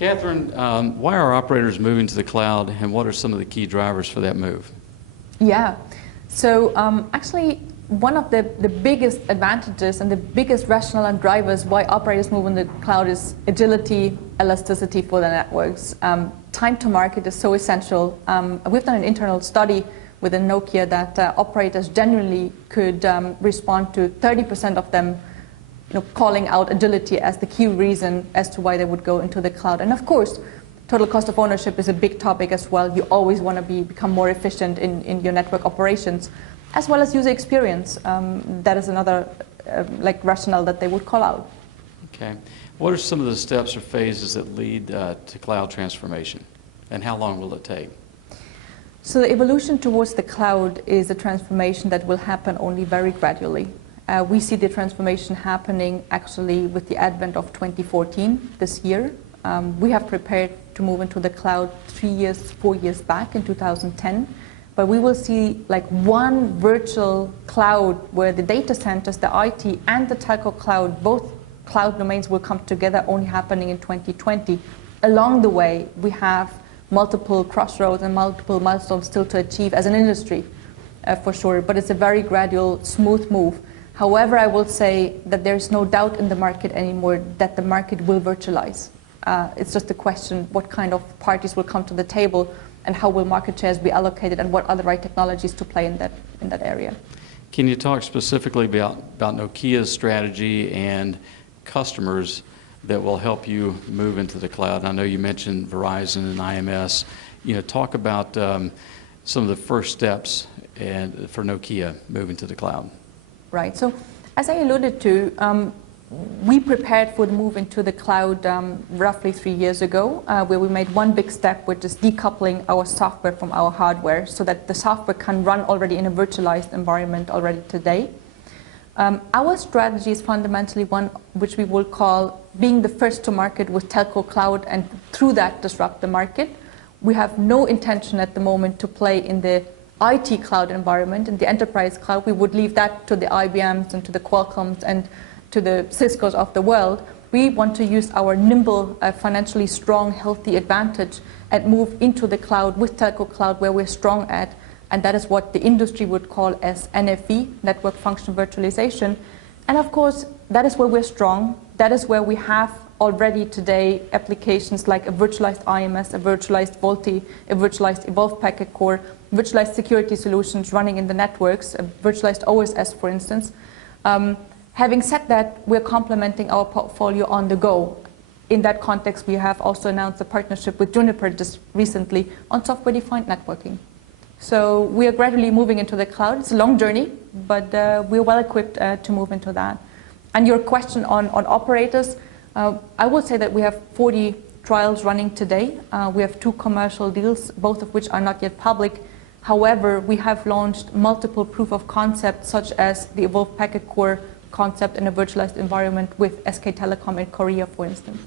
Kathrin, why are operators moving to the cloud, and what are some of the key drivers for that move? Yeah, so actually one of the biggest advantages and the biggest rationale and drivers why operators move in the cloud is agility, elasticity for the networks. Time to market is so essential. We've done an internal study within Nokia that operators generally could respond to 30% of them calling out agility as the key reason as to why they would go into the cloud. And of course, total cost of ownership is a big topic as well. You always want to become more efficient in your network operations, as well as user experience. That is another rationale that they would call out. Okay. What are some of the steps or phases that lead to cloud transformation, and how long will it take? So the evolution towards the cloud is a transformation that will happen only very gradually. We see the transformation happening actually with the advent of 2014 this year. We have prepared to move into the cloud 4 years back in 2010. But we will see like one virtual cloud where the data centers, the IT and the telco cloud, both cloud domains will come together, only happening in 2020. Along the way, we have multiple crossroads and multiple milestones still to achieve as an industry, for sure. But it's a very gradual, smooth move. However, I will say that there's no doubt in the market anymore that the market will virtualize. It's just a question what kind of parties will come to the table and how will market shares be allocated and what are the right technologies to play in that area. Can you talk specifically about Nokia's strategy and customers that will help you move into the cloud? I know you mentioned Verizon and IMS. Talk about some of the first steps for Nokia moving to the cloud. Right. So as I alluded to, we prepared for the move into the cloud roughly 3 years ago, where we made one big step, which is decoupling our software from our hardware so that the software can run already in a virtualized environment already today. Our strategy is fundamentally one which we will call being the first to market with telco cloud and through that disrupt the market. We have no intention at the moment to play in the IT cloud environment, in the enterprise cloud. We would leave that to the IBMs and to the Qualcomms and to the Ciscos of the world. We want to use our nimble, financially strong, healthy advantage and move into the cloud with telco cloud where we're strong at. And that is what the industry would call as NFV, Network Function Virtualization. And of course, that is where we're strong. That is where we have already today applications like a virtualized IMS, a virtualized VoLTE, a virtualized Evolved Packet Core, virtualized security solutions running in the networks, a virtualized OSS, for instance. Having said that, we're complementing our portfolio on the go. In that context, we have also announced a partnership with Juniper just recently on software-defined networking. So we are gradually moving into the cloud. It's a long journey, but we're well equipped to move into that. And your question on operators, I would say that we have 40 trials running today. We have 2 commercial deals, both of which are not yet public. However, we have launched multiple proof of concepts, such as the Evolved Packet Core concept in a virtualized environment with SK Telecom in Korea, for instance.